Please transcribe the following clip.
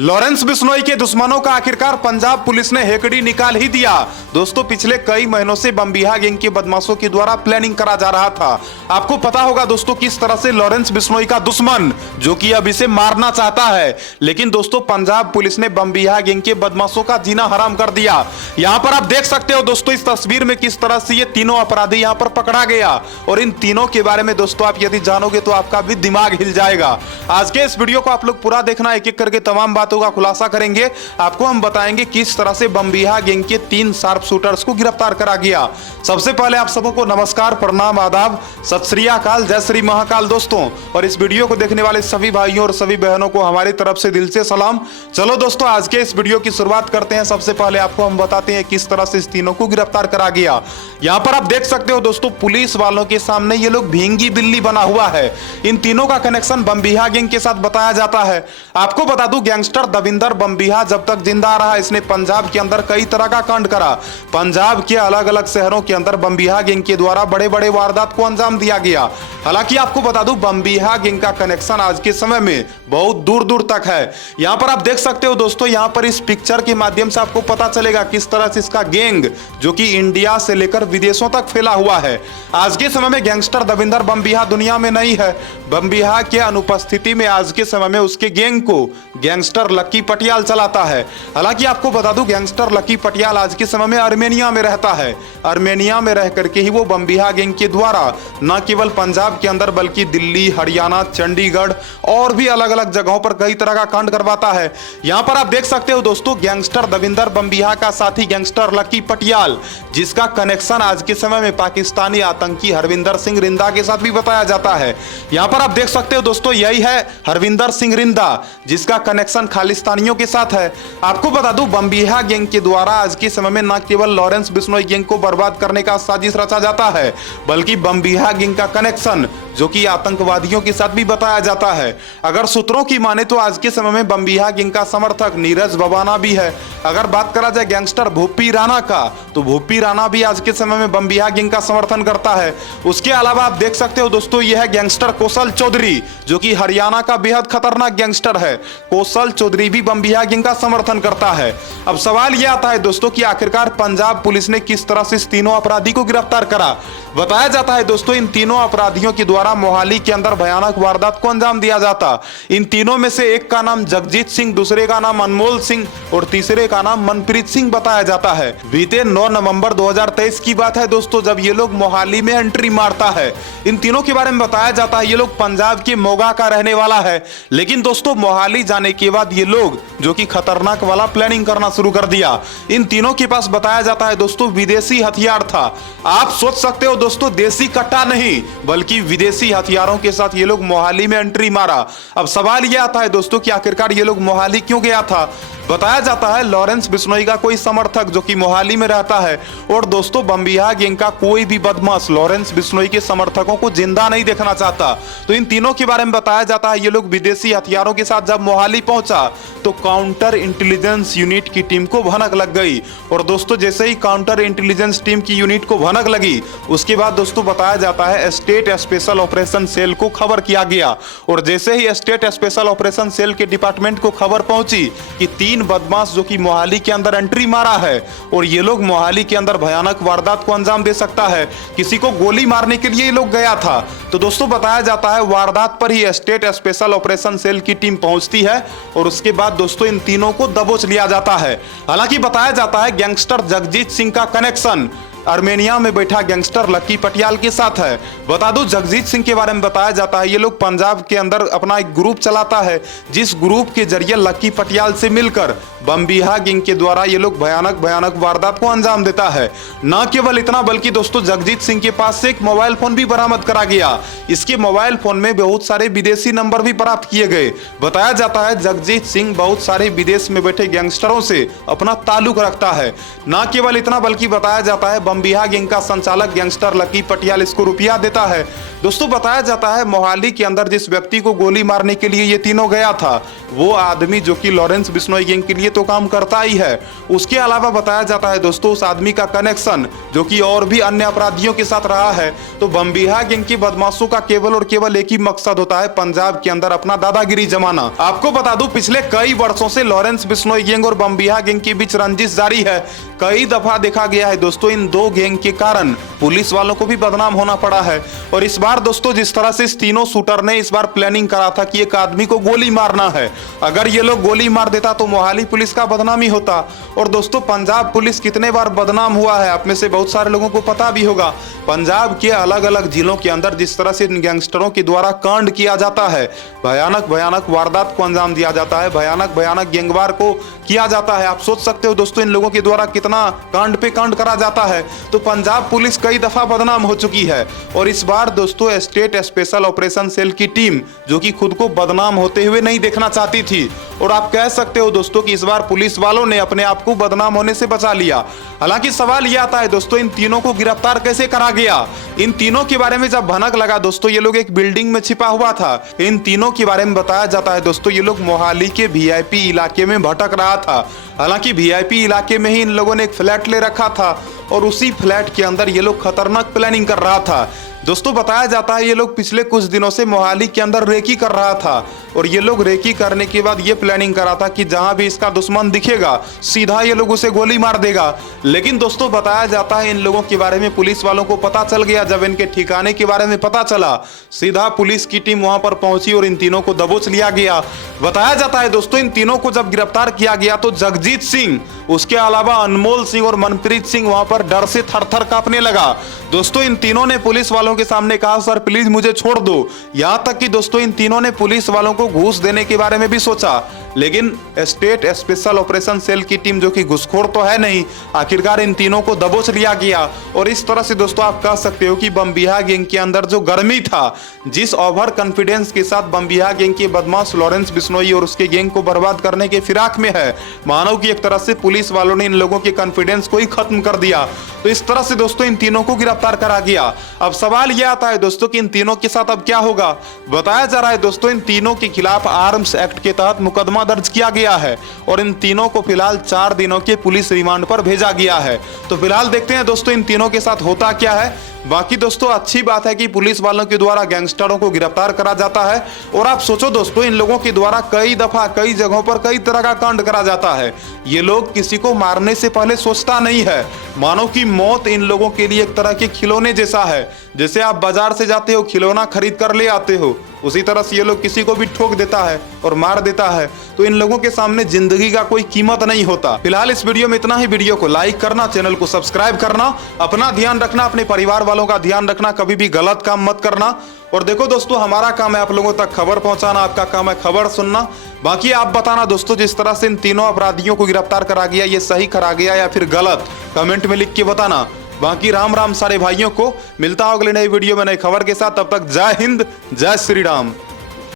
Lawrence Bishnoi के दुश्मनों का आखिरकार पंजाब पुलिस ने हेकड़ी निकाल ही दिया। दोस्तों, पिछले कई महीनों से बमबिहा गैंग के बदमाशों के द्वारा प्लानिंग करा जा रहा था। आपको पता होगा दोस्तों किस तरह से लॉरेंस बिश्नोई का दुश्मन जो कि अब इसे मारना चाहता है, लेकिन दोस्तों पंजाब पुलिस ने बमबिहा गैंग के बदमाशों का जीना हराम कर दिया। यहाँ पर आप देख सकते हो दोस्तों इस तस्वीर में किस तरह से ये तीनों अपराधी यहाँ पर पकड़ा गया, और इन तीनों के बारे में दोस्तों आप यदि जानोगे तो आपका भी दिमाग हिल जाएगा। आज के इस वीडियो को आप लोग पूरा देखना, एक एक करके तमाम बातों का खुलासा करेंगे। आपको हम बताएंगे किस तरह से बमबिहा गैंग के 3 शार्प शूटर्स को गिरफ्तार करा गया। सबसे पहले आप सबको नमस्कार, प्रणाम, आदाब, सत श्री अकाल, जय श्री महाकाल दोस्तों। और इस वीडियो को देखने वाले सभी भाइयों और सभी बहनों को हमारी तरफ से दिल से सलाम। चलो दोस्तों आज के इस वीडियो की शुरुआत करते हैं। सबसे पहले आपको हम बताते हैं किस तरह से इस तीनों को गिरफ्तार करा गया। यहाँ पर आप देख सकते हो दोस्तों पुलिस वालों के सामने ये लोग भींगी बिल्ली बना हुआ है। इन तीनों का कनेक्शन बमबिहा गैंग के साथ बताया जाता है। आपको बता दूं गैंगस्टर दविंदर बमबिहा जब तक जिंदा रहा इसने पंजाब के अंदर कई तरह का कांड करा। पंजाब के अलग अलग शहरों के अंदर बमबिहा गैंग के द्वारा बड़े बड़े वारदात को अंजाम दिया गया। हालांकि आपको बता दूं बमबिहा गैंग का कनेक्शन आज के समय में बहुत दूर दूर तक है। यहां पर आप देख सकते हो दोस्तों, यहां पर इस पिक्चर के माध्यम से आपको पता चलेगा किस तरह से इसका गैंग जो कि इंडिया से लेकर विदेशों तक फैला हुआ है। आज के समय में गैंगस्टर दविंदर बमबिहा दुनिया में नहीं है। बमबिहा के अनुपस्थिति में आज के समय में उसके गैंग को गैंगस्टर लक्की पटियाल चलाता है। हालांकि आपको बता दूं गैंगस्टर लक्की पटियाल आज के समय में आर्मेनिया में रहता है। आर्मेनिया में रह करके ही वो बमबिहा गैंग के द्वारा न केवल पंजाब के अंदर बल्कि दिल्ली, हरियाणा, चंडीगढ़ और भी अलग अलग जगहों पर कई तरह का कांड करवाता है। यहां पर आप देख सकते हो दोस्तों गैंगस्टर दविंदर बमबिहा का साथी गैंगस्टर लक्की पटियाल, जिसका कनेक्शन आज के समय में पाकिस्तानी आतंकी हरविंदर सिंह रिंदा के साथ भी बताया जाता है। यहां पर आप देख सकते हो दोस्तों यही है हरविंदर सिंह रिंदा जिसका कनेक्शन खालिस्तानियों के साथ है। आपको बता दूं बमबिहा गैंग के द्वारा आज के समय में न केवल लॉरेंस बिश्नोई गैंग को बर्बाद करने का साजिश रचा जाता है, बल्कि बमबिहा गैंग का कनेक्शन जो कि आतंकवादियों के साथ भी बताया जाता है। अगर सूत्रों की माने तो आज के समय में बमबिहा गैंग का समर्थक नीरज बबाना भी है। अगर बात करा जाए गैंगस्टर भूपी राणा का, तो भूपी राणा भी आज के समय में बमबिहा गैंग का समर्थन करता है। उसके अलावा आप देख सकते हो दोस्तों यह है गैंगस्टर कौशल चौधरी जो कि हरियाणा का बेहद खतरनाक गैंगस्टर है। कौशल चौधरी भी बमबिहा गैंग का समर्थन करता है। अब सवाल यह आता है दोस्तों कि आखिरकार पंजाब पुलिस ने किस तरह से इस तीनों अपराधी को गिरफ्तार करा। बताया जाता है दोस्तों इन तीनों अपराधियों के द्वारा मोहाली के अंदर भयानक वारदात को अंजाम दिया जाता। इन तीनों में से एक का नाम जगजीत सिंह, दूसरे का नाम अनमोल सिंह और तीसरे का नाम मनप्रीत सिंह बताया जाता है। बीते 9 नवंबर 2023 की बात है दोस्तों जब ये लोग मोहाली में एंट्री मारता है। इन तीनों के बारे में बताया जाता है ये लोग पंजाब के मोगा का रहने वाला है, लेकिन दोस्तों मोहाली जाने के बाद ये लोग जो कि खतरनाक वाला प्लानिंग करना शुरू कर दिया। इन तीनों के पास बताया जाता है दोस्तों विदेशी हथियार था। आप सोच सकते हो दोस्तों देसी कट्टा नहीं बल्कि विदेशी हथियारों के साथ ये लोग मोहाली में एंट्री मारा। अब सवाल यह आता है दोस्तों कि आखिरकार ये लोग मोहाली क्यों गया था। बताया जाता है लॉरेंस बिश्नोई का कोई समर्थक जो कि मोहाली में रहता है, और दोस्तों बमबिहा गैंग का कोई भी बदमाश लॉरेंस बिश्नोई के समर्थकों को जिंदा नहीं देखना चाहता। तो इन तीनों के बारे में बताया जाता है ये लोग विदेशी हथियारों के साथ जब मोहाली पहुंचा तो काउंटर इंटेलिजेंस यूनिट की टीम को भनक लग गई। और दोस्तों जैसे ही काउंटर इंटेलिजेंस टीम की यूनिट को भनक लगी उसके बाद दोस्तों बताया जाता है स्टेट स्पेशल ऑपरेशन सेल को खबर किया गया। और जैसे ही स्टेट स्पेशल ऑपरेशन सेल के डिपार्टमेंट को खबर पहुंची कि 3 बदमाश जो कि मोहाली के अंदर एंट्री मारा है और ये लोग मोहाली के अंदर भयानक वारदात को अंजाम दे सकता है, किसी को गोली मारने के लिए ये लोग गया था। तो दोस्तों बताया जाता है वारदात पर ही स्टेट स्पेशल ऑपरेशन सेल की टीम पहुंचती है और उसके बाद दोस्तों इन तीनों को दबोच लिया जाता है। हालांकि बताया जाता है गैंगस्टर जगजीत सिंह का कनेक्शन आर्मेनिया में बैठा गैंगस्टर लक्की पटियाल के साथ है। बता दूं जगजीत सिंह के बारे में बताया जाता है ये लोग पंजाब के अंदर अपना एक ग्रुप चलाता है जिस ग्रुप के जरिए लक्की पटियाल से मिलकर बमबिहा गैंग के द्वारा ये लोग भयानक वारदात को अंजाम देता है। न केवल इतना बल्कि दोस्तों जगजीत सिंह के पास से एक मोबाइल फोन भी बरामद करा गया। इसके मोबाइल फोन में बहुत सारे विदेशी नंबर भी प्राप्त किए गए। बताया जाता है जगजीत सिंह बहुत सारे विदेश में बैठे गैंगस्टरों से अपना ताल्लुक रखता है। न केवल इतना बल्कि बताया जाता है बम्बिहा गैंग का संचालक गैंगस्टर लकी पटियाल इसको रुपया देता है। दोस्तों बताया जाता है मोहाली के अंदर जिस व्यक्ति को गोली मारने के लिए ये तीनों गया था वो आदमी जो कि लॉरेंस बिश्नोई गैंग के लिए तो काम करता ही है, उसके अलावा बताया जाता है दोस्तों उस आदमी का कनेक्शन जो कि और भी अन्य अपराधियों के साथ रहा है। तो बम्बिहा गैंग की बदमाशों का केवल और केवल एक ही मकसद होता है पंजाब के अंदर अपना दादागिरी जमाना। आपको बता दूं पिछले कई वर्षों से लॉरेंस बिश्नोई गैंग और बम्बिहा गैंग के बीच रंजिश जारी है। कई दफा देखा गया है दोस्तों इन दो गैंग के कारण पुलिस वालों को भी बदनाम होना पड़ा है। और इस बार दोस्तों जिस तरह से इस तीनों शूटर ने इस बार प्लानिंग करा था कि एक आदमी को गोली मारना है, अगर ये लोग गोली मार देता तो मोहाली पुलिस का बदनामी होता। और दोस्तों पंजाब पुलिस कितने बार बदनाम हुआ है आप में से बहुत सारे लोगों को पता भी होगा। पंजाब के अलग अलग जिलों के अंदर जिस तरह से इन गैंगस्टरों के द्वारा कांड किया जाता है, भयानक भयानक वारदात को अंजाम दिया जाता है, भयानक भयानक गैंगवार को किया जाता है। आप सोच सकते हो दोस्तों इन लोगों के द्वारा कितना कांड पे कांड करा जाता है। तो पंजाब पुलिस कई दफा बदनाम हो चुकी है और इस बार दोस्तों स्टेट स्पेशल ऑपरेशन सेल की टीम जो कि खुद को बदनाम होते हुए नहीं देखना चाहती थी, और आप कह सकते हो दोस्तों कि इस बार पुलिस वालों ने अपने आप को बदनाम होने से बचा लिया। हालांकि सवाल यह आता है दोस्तों इन तीनों को गिरफ्तार कैसे करा गया। इन तीनों के बारे में जब भनक लगा दोस्तों ये लोग एक बिल्डिंग में छिपा हुआ था। इन तीनों के बारे में बताया जाता है दोस्तों ये लोग मोहाली के वीआईपी इलाके में भटक रहा था। हालांकि वीआईपी इलाके में ही इन लोगों ने एक फ्लैट ले रखा था और उसी फ्लैट के अंदर ये लोग खतरनाक प्लानिंग कर रहा था। दोस्तों बताया जाता है ये लोग पिछले कुछ दिनों से मोहाली के अंदर रेकी कर रहा था और ये लोग रेकी करने के बाद ये प्लानिंग करा था कि जहां भी इसका दुश्मन दिखेगा सीधा ये लोग उसे गोली मार देगा। लेकिन दोस्तों बताया जाता है इन लोगों के बारे में पुलिस वालों को पता चल गया। जब इनके ठिकाने के बारे में पता चला सीधा पुलिस की टीम वहां पर पहुंची और इन तीनों को दबोच लिया गया। बताया जाता है दोस्तों इन तीनों को जब गिरफ्तार किया गया तो जगजीत सिंह, उसके अलावा अनमोल सिंह और मनप्रीत सिंह वहां पर डर से थर-थर कांपने लगा। दोस्तों इन तीनों ने पुलिस वालों के सामने कहा सर प्लीज मुझे छोड़ दो। यहां तक कि दोस्तों इन तीनों ने पुलिस वालों को घूस देने के बारे में भी सोचा, लेकिन स्टेट स्पेशल ऑपरेशन सेल की टीम जो कि घुसखोर तो है नहीं, आखिरकार इन तीनों को दबोच लिया गया। और इस तरह से दोस्तों आप कह सकते हो कि बम्बिहा गैंग के अंदर जो गर्मी था, जिस ओवर कॉन्फिडेंस के साथ बम्बिहा गैंग के बदमाश लॉरेंस बिश्नोई और उसके गैंग को बर्बाद करने के फिराक में है, मानो कि एक तरह से पुलिस वालों ने इन लोगों के कॉन्फिडेंस को ही खत्म कर दिया। तो इस तरह से दोस्तों इन तीनों को गिरफ्तार करा गया। अब सवाल यह आता है दोस्तों कि इन तीनों के साथ अब क्या होगा। बताया जा रहा है दोस्तों इन तीनों के खिलाफ आर्म्स एक्ट के तहत मुकदमा दर्ज किया गया है और इन तीनों को फिलहाल 4 दिनों के पुलिस रिमांड पर भेजा गया है। तो फिलहाल देखते हैं दोस्तों इन तीनों के साथ होता क्या है। बाकी दोस्तों अच्छी बात है कि पुलिस वालों के द्वारा गैंगस्टरों को गिरफ्तार करा जाता है। और आप सोचो दोस्तों इन लोगों के द्वारा कई दफा कई जगहों पर कई तरह का कांड करा जाता है। ये लोग किसी को मारने से पहले सोचता नहीं है, मानो कि मौत इन लोगों के लिए एक तरह के खिलौने जैसा है। जैसे आप बाजार से जाते हो खिलौना खरीद कर ले आते हो, उसी तरह से ये लोग किसी को भी ठोक देता है और मार देता है। तो इन लोगों के सामने जिंदगी का कोई कीमत नहीं होता। फिलहाल इस वीडियो में इतना ही। वीडियो को लाइक करना, चैनल को सब्सक्राइब करना, अपना ध्यान रखना, अपने परिवार वालों का ध्यान रखना, कभी भी गलत काम मत करना। और देखो दोस्तों हमारा काम है आप लोगों तक खबर पहुंचाना, आपका काम है खबर सुनना। बाकी आप बताना दोस्तों जिस तरह से इन तीनों अपराधियों को गिरफ्तार करा गया ये सही करा गया या फिर गलत, कमेंट में लिख के बताना। बाकी राम राम सारे भाइयों को। मिलता होगा अगले नई वीडियो में नई खबर के साथ। तब तक जय हिंद, जय श्री राम।